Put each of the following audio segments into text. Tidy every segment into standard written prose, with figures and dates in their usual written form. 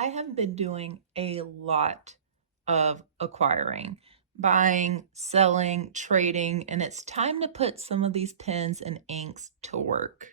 I have been doing a lot of acquiring, buying, selling, trading, and it's time to put some of these pens and inks to work.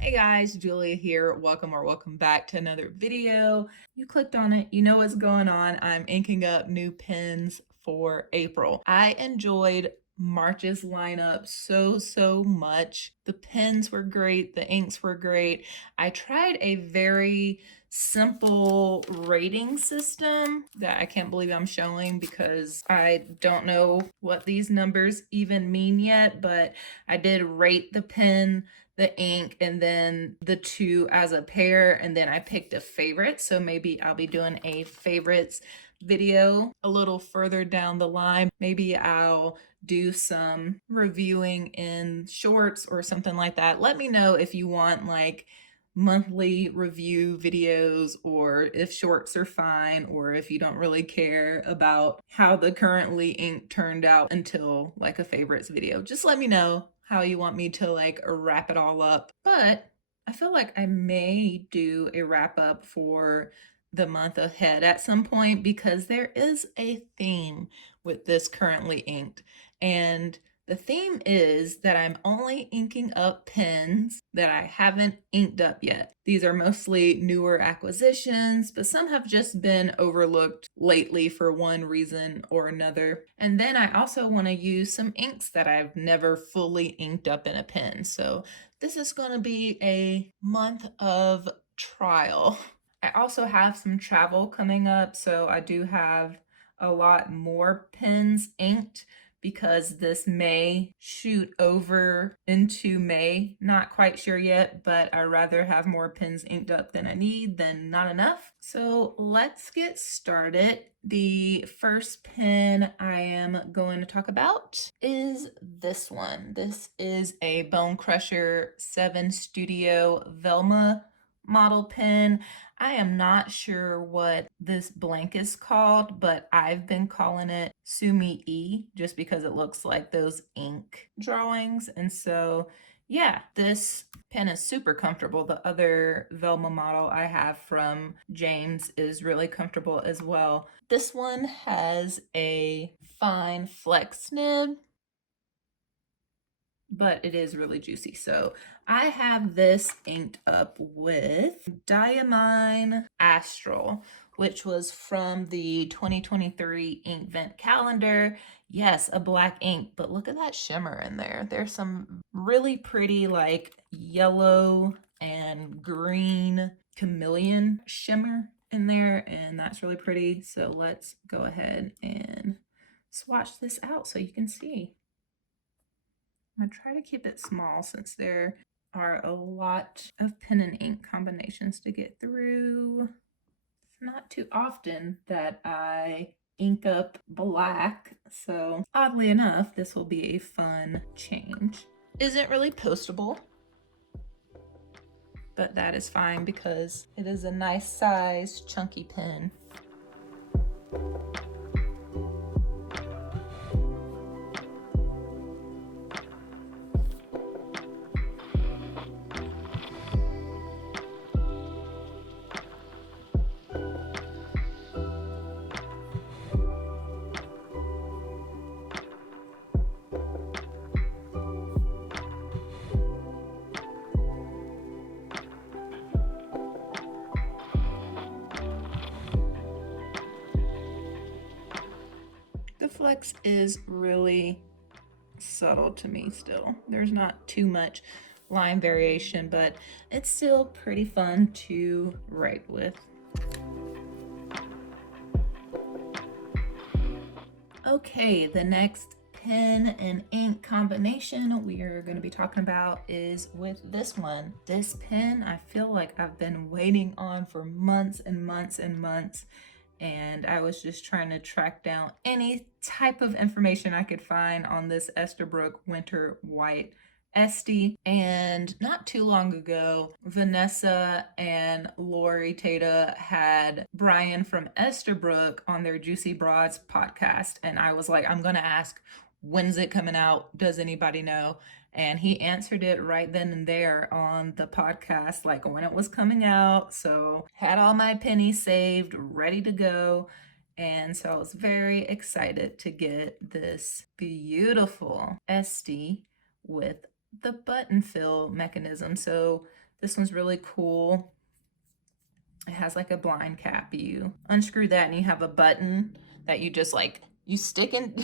Hey guys, Julia here. Welcome back to another video. You clicked on it, you know what's going on. I'm inking up new pens for April. I enjoyed March's lineup so much. The pens were great, the inks were great. I tried a very simple rating system that I can't believe I'm showing because I don't know what these numbers even mean yet, but I did rate the pen, the ink, and then the two as a pair, and then I picked a favorite. So maybe I'll be doing a favorites video a little further down the line. Maybe I'll do some reviewing in shorts or something like that. Let me know if you want like monthly review videos, or if shorts are fine, or if you don't really care about how the currently ink turned out until like a favorites video. Just let me know how you want me to like wrap it all up. But I feel like I may do a wrap up for the month ahead at some point, because there is a theme with this currently inked, and the theme is that I'm only inking up pens that I haven't inked up yet. These are mostly newer acquisitions, but some have just been overlooked lately for one reason or another. And then I also want to use some inks that I've never fully inked up in a pen. So this is going to be a month of trial. I also have some travel coming up, so I do have a lot more pens inked, because this may shoot over into May. Not quite sure yet, but I'd rather have more pens inked up than I need than not enough. So let's get started. The first pen I am going to talk about is this one. This is a Bonecrusher 7 Studio Velma model pen. I am not sure what this blank is called, but I've been calling it Sumi-E just because it looks like those ink drawings. And so yeah, this pen is super comfortable. The other Velma model I have from James is really comfortable as well. This one has a fine flex nib, but it is really juicy. So I have this inked up with Diamine Astral, which was from the 2023 Inkvent calendar. Yes, a black ink, but look at that shimmer in there. There's some really pretty like yellow and green chameleon shimmer in there, and that's really pretty. So let's go ahead and swatch this out so you can see. I try to keep it small since there are a lot of pen and ink combinations to get through. It's not too often that I ink up black, so oddly enough, this will be a fun change. Isn't really postable, but that is fine because it is a nice size, chunky pen. The flex is really subtle to me still. There's not too much line variation, but it's still pretty fun to write with. Okay, the next pen and ink combination we are going to be talking about is with this one. This pen I feel like I've been waiting on for months and months and months, and I was just trying to track down any type of information I could find on this Esterbrook Winter White Estie. And not too long ago, Vanessa and Lori Tata had Brian from Esterbrook on their Juicy Broads podcast, and I was like, I'm gonna ask, when's it coming out? Does anybody know? and he answered it right then and there on the podcast, like when it was coming out. So had all my pennies saved, ready to go. And so I was very excited to get this beautiful Estie with the button fill mechanism. So this one's really cool. It has like a blind cap. You unscrew that and you have a button that you just like, you stick in,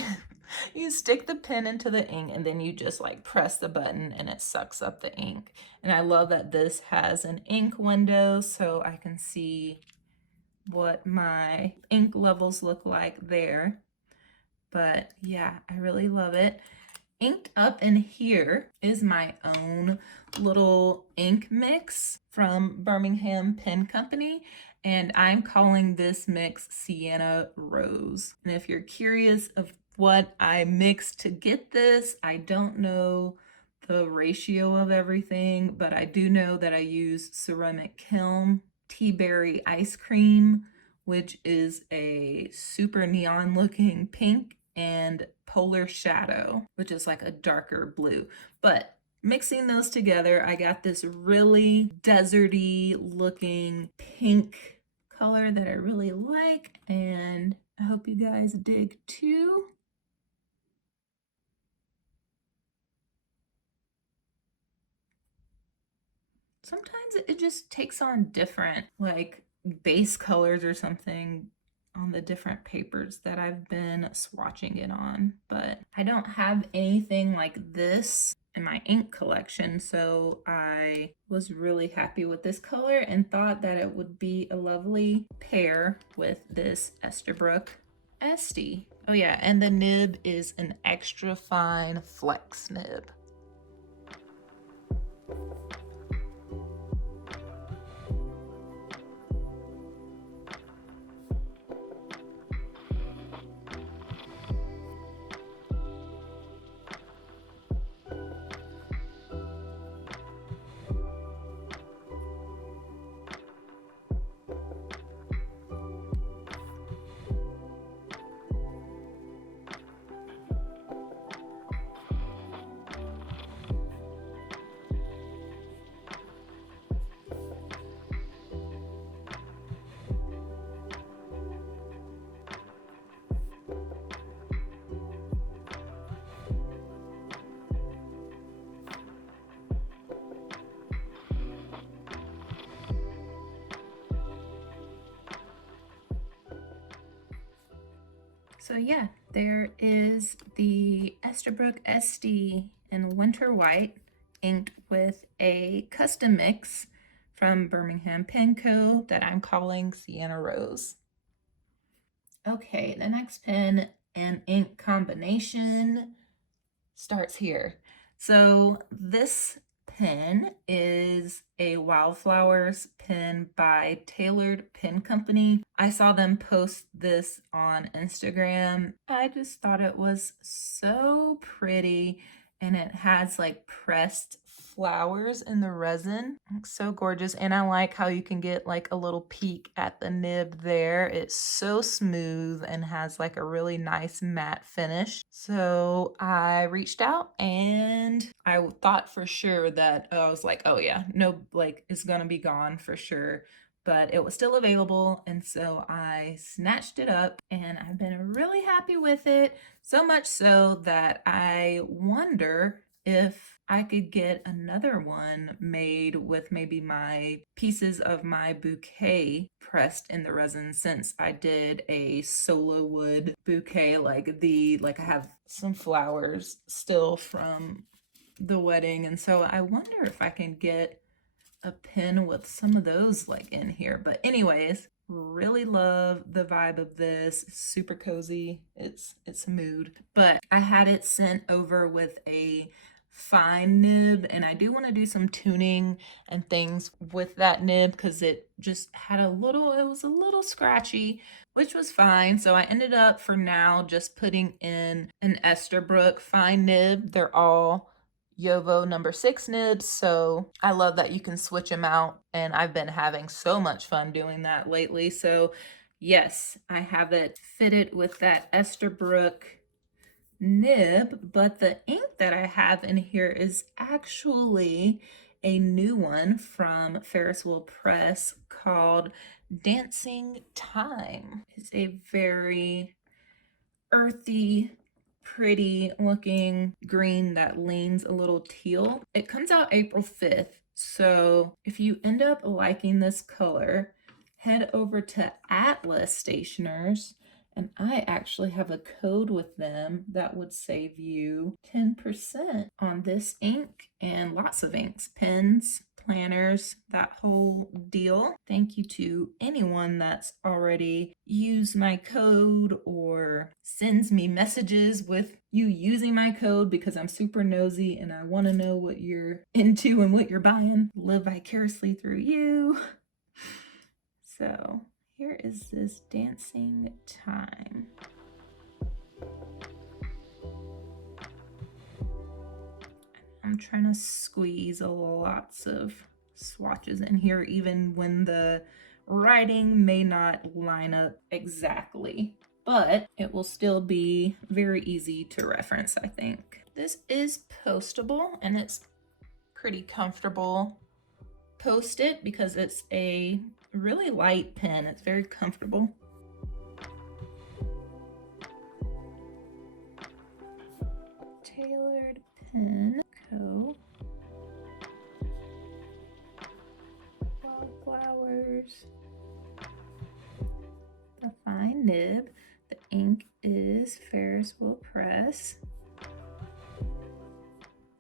you stick the pen into the ink and then you just like press the button and it sucks up the ink. And I love that this has an ink window so I can see what my ink levels look like there. But yeah, I really love it. Inked up in here is my own little ink mix from Birmingham Pen Company, and I'm calling this mix Sienna Rose. And if you're curious of what I mixed to get this, I don't know the ratio of everything, but I do know that I use ceramic kiln, tea berry ice cream, which is a super neon looking pink, and polar shadow, which is like a darker blue. But mixing those together, I got this really deserty looking pink color that I really like, and I hope you guys dig too. Sometimes it just takes on different like base colors or something on the different papers that I've been swatching it on, but I don't have anything like this in my ink collection, so I was really happy with this color and thought that it would be a lovely pair with this Esterbrook Estie. Oh yeah, and the nib is an extra fine flex nib. So yeah, there is the Esterbrook Estie in Winter White, inked with a custom mix from Birmingham Pen Co that I'm calling Sienna Rose. Okay, the next pen and ink combination starts here. So this pen is a Wallflowers pen by Tailored Pen Company. I saw them post this on Instagram. I just thought it was so pretty, and it has like pressed flowers in the resin. It's so gorgeous, and I like how you can get like a little peek at the nib there. It's so smooth and has like a really nice matte finish. So I reached out and I thought for sure that I was like, oh yeah, no, like it's gonna be gone for sure. But it was still available, and so I snatched it up and I've been really happy with it. So much so that I wonder if I could get another one made with maybe my pieces of my bouquet pressed in the resin, since I did a solo wood bouquet, like I have some flowers still from the wedding, and so I wonder if I can get a pen with some of those like in here. But anyways, really love the vibe of this. Super cozy. It's a mood. But I had it sent over with a fine nib, and I do want to do some tuning and things with that nib because it just had it was a little scratchy, which was fine. So I ended up for now just putting in an Esterbrook fine nib. They're all Yovo number 6 nibs, so I love that you can switch them out, and I've been having so much fun doing that lately. So yes, I have it fitted with that Esterbrook nib, but the ink that I have in here is actually a new one from Ferris Wheel Press called Dancing Time. It's a very earthy, pretty looking green that leans a little teal. It comes out April 5th. So if you end up liking this color, head over to Atlas Stationers, and I actually have a code with them that would save you 10% on this ink and lots of inks, pens, planners, that whole deal. Thank you to anyone that's already used my code or sends me messages with you using my code, because I'm super nosy and I want to know what you're into and what you're buying. Live vicariously through you. So here is this Dancing Time. I'm trying to squeeze lots of swatches in here, even when the writing may not line up exactly, but it will still be very easy to reference, I think. This is postable and it's pretty comfortable. Post it because it's a really light pen. It's very comfortable. Tailored Pen Co Wallflowers. The fine nib. The ink is Ferris Wheel Press.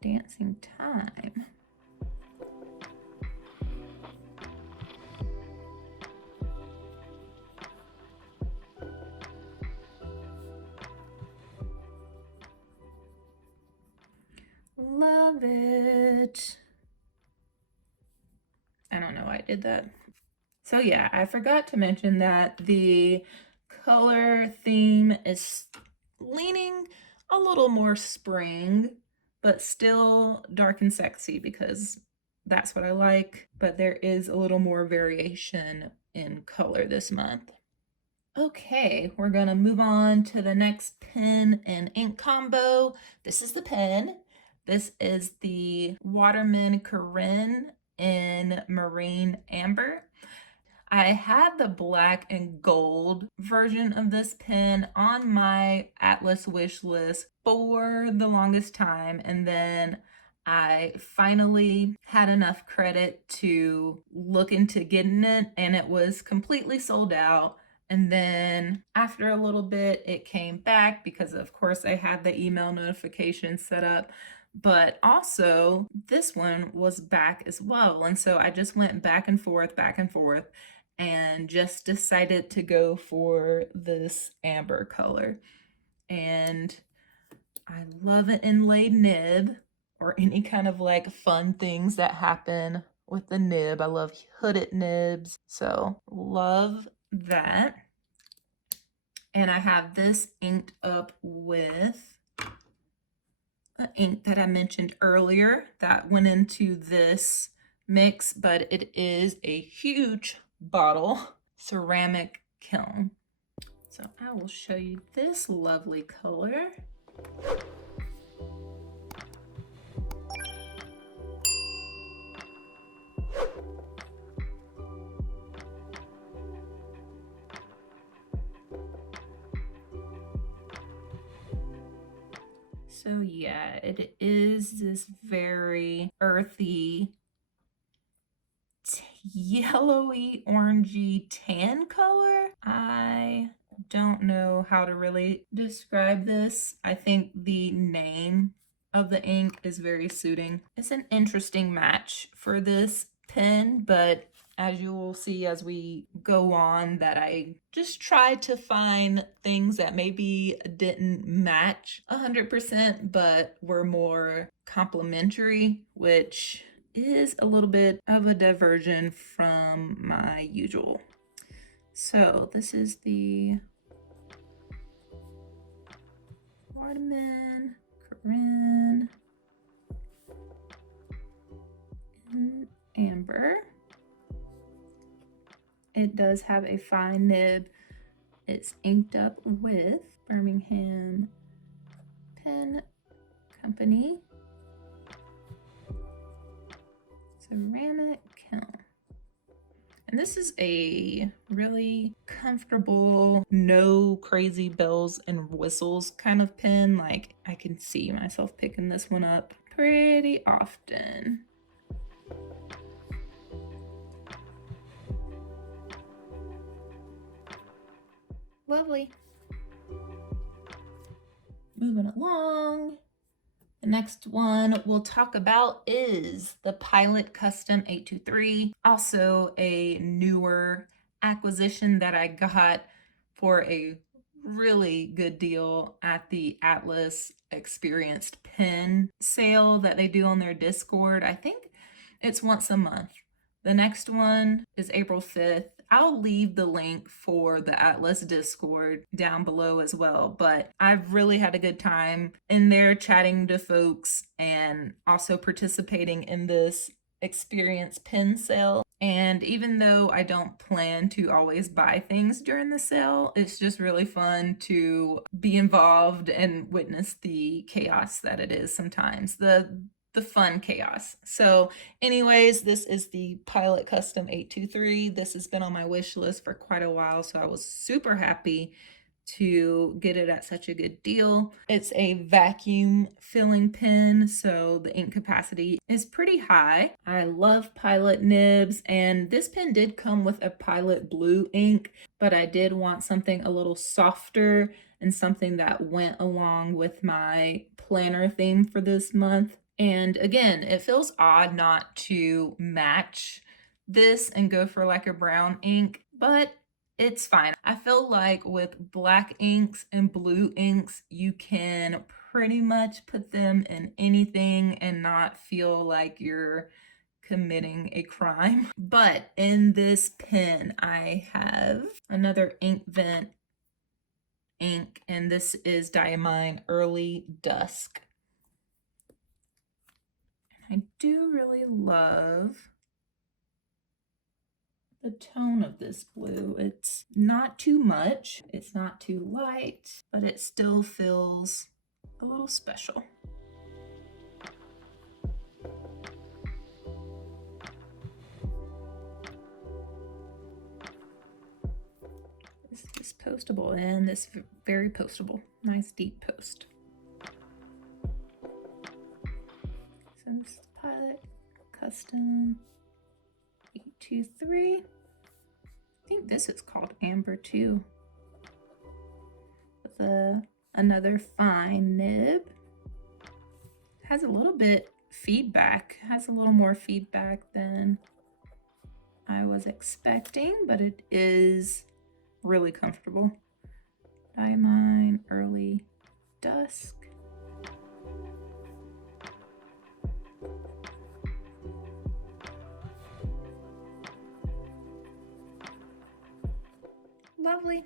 Dancing Time. Love it. I don't know why I did that. So yeah, I forgot to mention that the color theme is leaning a little more spring, but still dark and sexy because that's what I like. But there is a little more variation in color this month. Okay, we're gonna move on to the next pen and ink combo. This is the pen. This is the Waterman Carene in Marine Amber. I had the black and gold version of this pen on my Atlas wish list for the longest time, and then I finally had enough credit to look into getting it, and it was completely sold out. And then after a little bit, it came back because, of course, I had the email notification set up. But also, this one was back as well. And so I just went back and forth, and just decided to go for this amber color. And I love an inlaid nib or any kind of like fun things that happen with the nib. I love hooded nibs, so love that. And I have this inked up with an ink that I mentioned earlier that went into this mix, but it is a huge bottle ceramic kiln. So I will show you this lovely color. So yeah, it is this very earthy, yellowy, orangey tan color. I don't know how to really describe this. I think the name of the ink is very suiting. It's an interesting match for this pen, but as you will see as we go on, that I just tried to find things that maybe didn't match 100%, but were more complementary, which is a little bit of a diversion from my usual. So this is the Waterman Carene in Amber. It does have a fine nib. It's inked up with Birmingham Pen Company Ceramic Kiln. And this is a really comfortable, no crazy bells and whistles kind of pen. Like, I can see myself picking this one up pretty often. Lovely. Moving along. The next one we'll talk about is the Pilot Custom 823, also a newer acquisition that I got for a really good deal at the Atlas Experienced Pen sale that they do on their Discord. I think it's once a month. The next one is April 5th. I'll leave the link for the Atlas Discord down below as well, but I've really had a good time in there chatting to folks and also participating in this experience pen sale. And even though I don't plan to always buy things during the sale, it's just really fun to be involved and witness the chaos that it is sometimes. The fun chaos. So anyways, this is the Pilot Custom 823. This has been on my wish list for quite a while, so I was super happy to get it at such a good deal. It's a vacuum filling pen, so the ink capacity is pretty high. I love Pilot nibs, and this pen did come with a Pilot blue ink, but I did want something a little softer and something that went along with my planner theme for this month. And again, it feels odd not to match this and go for like a brown ink, but it's fine. I feel like with black inks and blue inks, you can pretty much put them in anything and not feel like you're committing a crime. But in this pen, I have another ink vent ink, and this is Diamine Early Dusk. I do really love the tone of this blue. It's not too much, it's not too light, but it still feels a little special. This is postable, and this is very postable. Nice deep post. So this is the Pilot Custom 823. I think this is called Amber too. With another fine nib. Has a little bit feedback. Has a little more feedback than I was expecting, but it is really comfortable. Diamine Early Dusk. Lovely.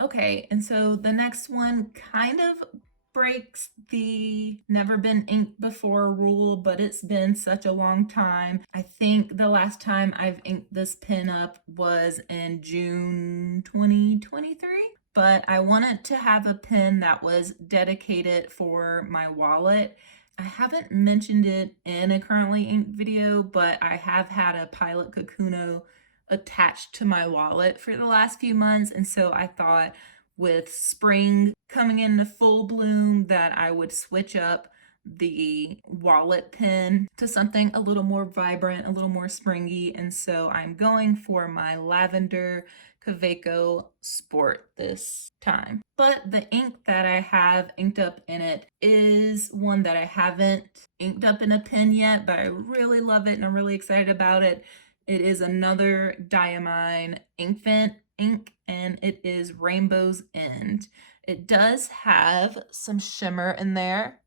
Okay, and so the next one kind of breaks the never been inked before rule, but it's been such a long time. I think the last time I've inked this pen up was in June 2023. But I wanted to have a pen that was dedicated for my wallet. I haven't mentioned it in a currently inked video, but I have had a Pilot Kakuno attached to my wallet for the last few months, and so I thought with spring coming into full bloom that I would switch up the wallet pen to something a little more vibrant, a little more springy, and so I'm going for my Lavender Kaweco Sport this time. But the ink that I have inked up in it is one that I haven't inked up in a pen yet, but I really love it and I'm really excited about it. It is another Diamine ink vent ink, and it is Rainbow's End. It does have some shimmer in there.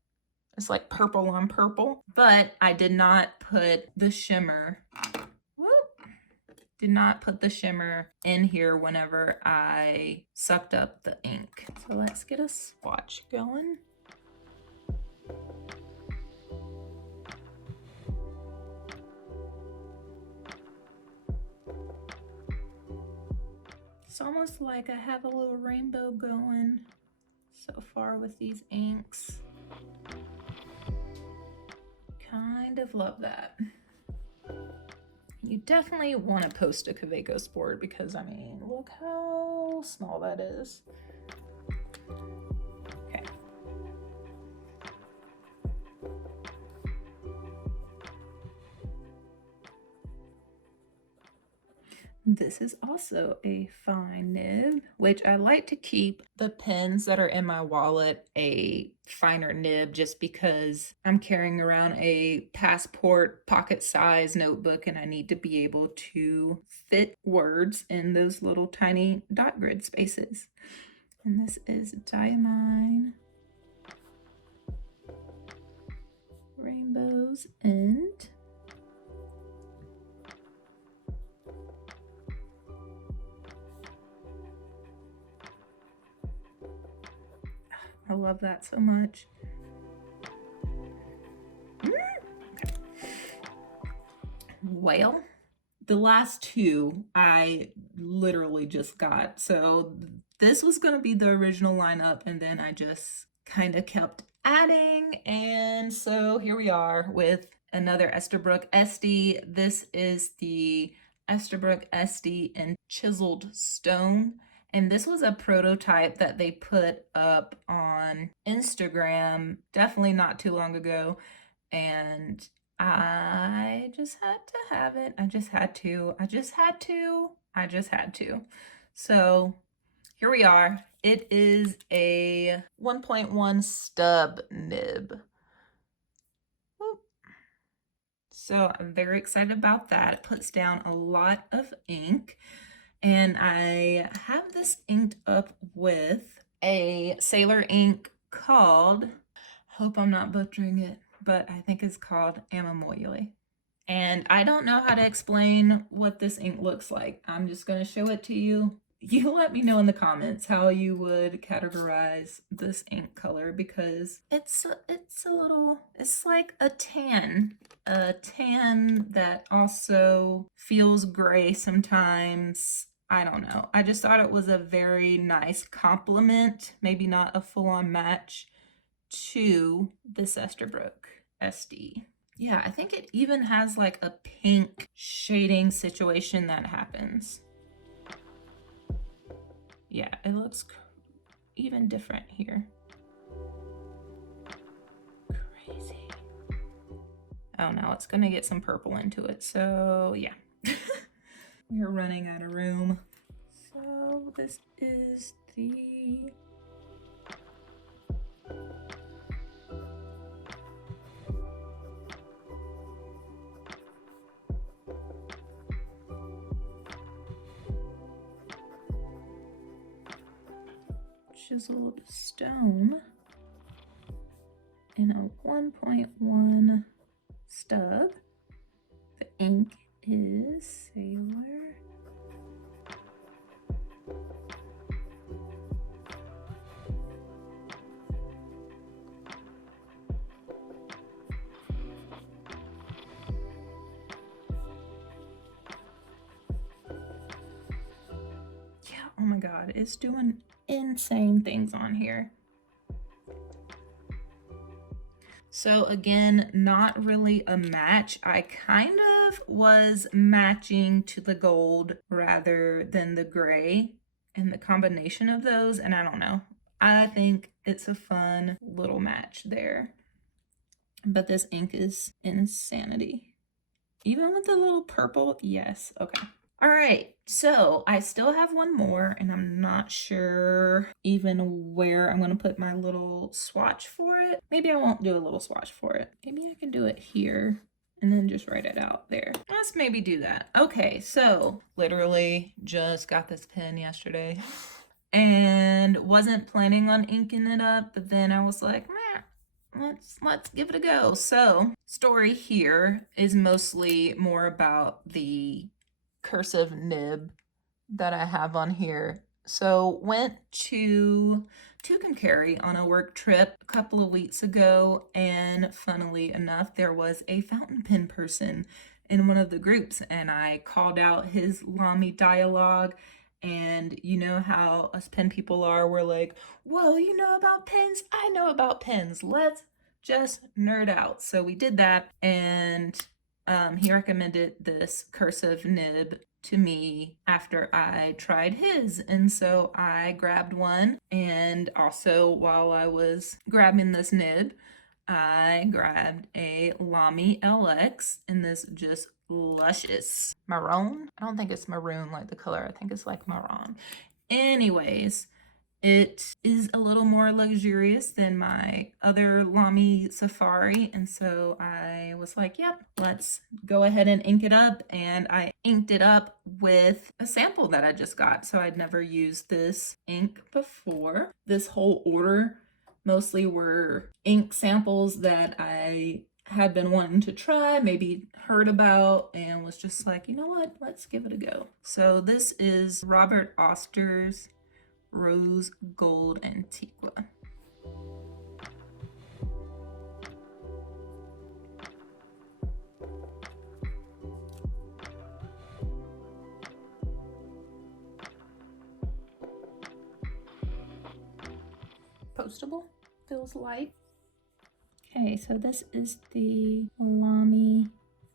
It's like purple on purple, but I did not put the shimmer in here whenever I sucked up the ink. So let's get a swatch going. It's almost like I have a little rainbow going so far with these inks. Kind of love that. You definitely want to post a Kaweco sport because, I mean, look how small that is. Okay. This is also a fine nib, which I like to keep the pens that are in my wallet a finer nib just because I'm carrying around a passport pocket size notebook and I need to be able to fit words in those little tiny dot grid spaces. And this is Diamine Rainbows and I love that so much. Okay. Well, the last two I literally just got. So this was going to be the original lineup and then I just kind of kept adding. And so here we are with another Esterbrook Estie. This is the Esterbrook Estie in Chiseled Stone. And this was a prototype that they put up on Instagram definitely not too long ago. And I just had to have it. I just had to. So here we are. It is a 1.1 stub nib. Whoop. So I'm very excited about that. It puts down a lot of ink. And I have this inked up with a Sailor ink called, hope I'm not butchering it, but I think it's called Amamoyole. And I don't know how to explain what this ink looks like. I'm just going to show it to you. You let me know in the comments how you would categorize this ink color because it's a little, it's like a tan that also feels gray sometimes. I don't know. I just thought it was a very nice compliment, maybe not a full-on match to this Esterbrook Estie. Yeah, I think it even has like a pink shading situation that happens. Yeah, it looks even different here. Crazy. Oh, now it's gonna get some purple into it, so yeah. We're running out of room. So this is the Chiseled Stone in a 1.1 stub. The ink is Sailor. Yeah, oh my god, it's doing insane things on here. So again, not really a match. I kind of was matching to the gold rather than the gray and the combination of those, and I don't know. I think it's a fun little match there. But this ink is insanity. Even with the little purple, yes, okay. All right, so I still have one more and I'm not sure even where I'm gonna put my little swatch for it. Maybe I won't do a little swatch for it. Maybe I can do it here and then just write it out there. Let's maybe do that. Okay, so literally just got this pen yesterday and wasn't planning on inking it up, but then I was like, meh, let's give it a go. So story here is mostly more about the cursive nib that I have on here. So went to Tucumcari on a work trip a couple of weeks ago, and funnily enough, there was a fountain pen person in one of the groups, and I called out his Lamy dialogue, And you know how us pen people are, we're like, whoa, you know about pens? I know about pens. Let's just nerd out. So we did that, and he recommended this cursive nib to me after I tried his. And so I grabbed one, and also while I was grabbing this nib, I grabbed a Lamy LX in this just luscious maroon. I don't think it's maroon like the color. I think it's like maroon. Anyways, it is a little more luxurious than my other Lamy Safari, and so I was like, yep, let's go ahead and ink it up. And I inked it up with a sample that I just got. So I'd never used this ink before. This whole order mostly were ink samples that I had been wanting to try, maybe heard about, and was just like, you know what, let's give it a go. So this is Robert Oster's Rose Gold Antiqua. Postable, feels light. Okay, so this is the Lamy,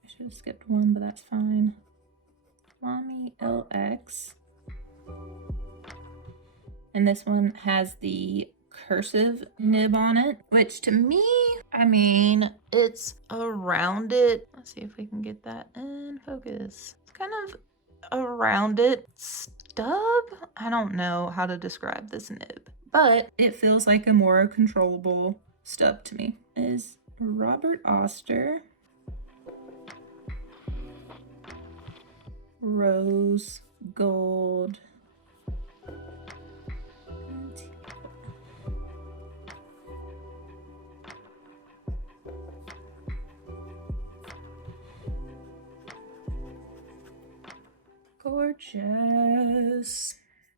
I should have skipped one, but that's fine. Lamy LX. And this one has the cursive nib on it, which to me, I mean, it's a rounded, let's see if we can get that in focus. It's kind of a rounded stub. I don't know how to describe this nib, but it feels like a more controllable stub to me. Is Robert Oster Rose Gold. Gorgeous.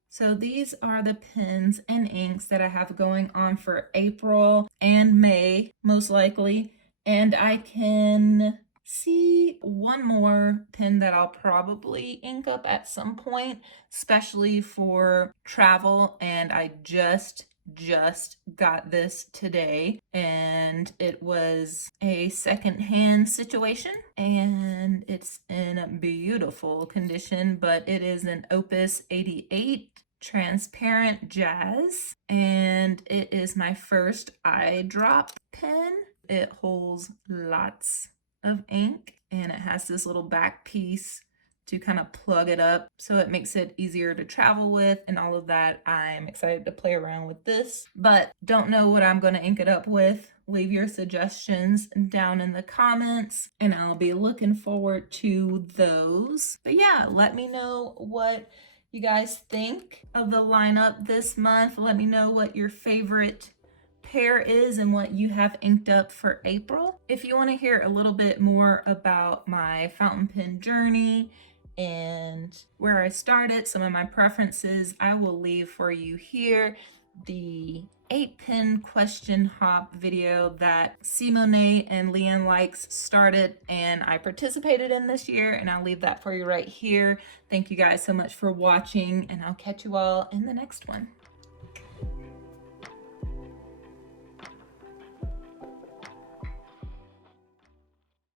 So these are the pens and inks that I have going on for April and May, most likely. And I can see one more pen that I'll probably ink up at some point, especially for travel. And I just got this today, and it was a secondhand situation, and it's in beautiful condition, but it is an Opus 88 transparent jazz, and it is my first eyedrop pen. It holds lots of ink, and it has this little back piece to kind of plug it up so it makes it easier to travel with and all of that. I'm excited to play around with this, but don't know what I'm going to ink it up with. Leave your suggestions down in the comments, and I'll be looking forward to those. But yeah, let me know what you guys think of the lineup this month. Let me know what your favorite pair is and what you have inked up for April. If you want to hear a little bit more about my fountain pen journey and where I started, some of my preferences, I will leave for you here the 8-pin question hop video that Simone and Leanne Likes started and I participated in this year, and I'll leave that for you right here. Thank you guys so much for watching, and I'll catch you all in the next one.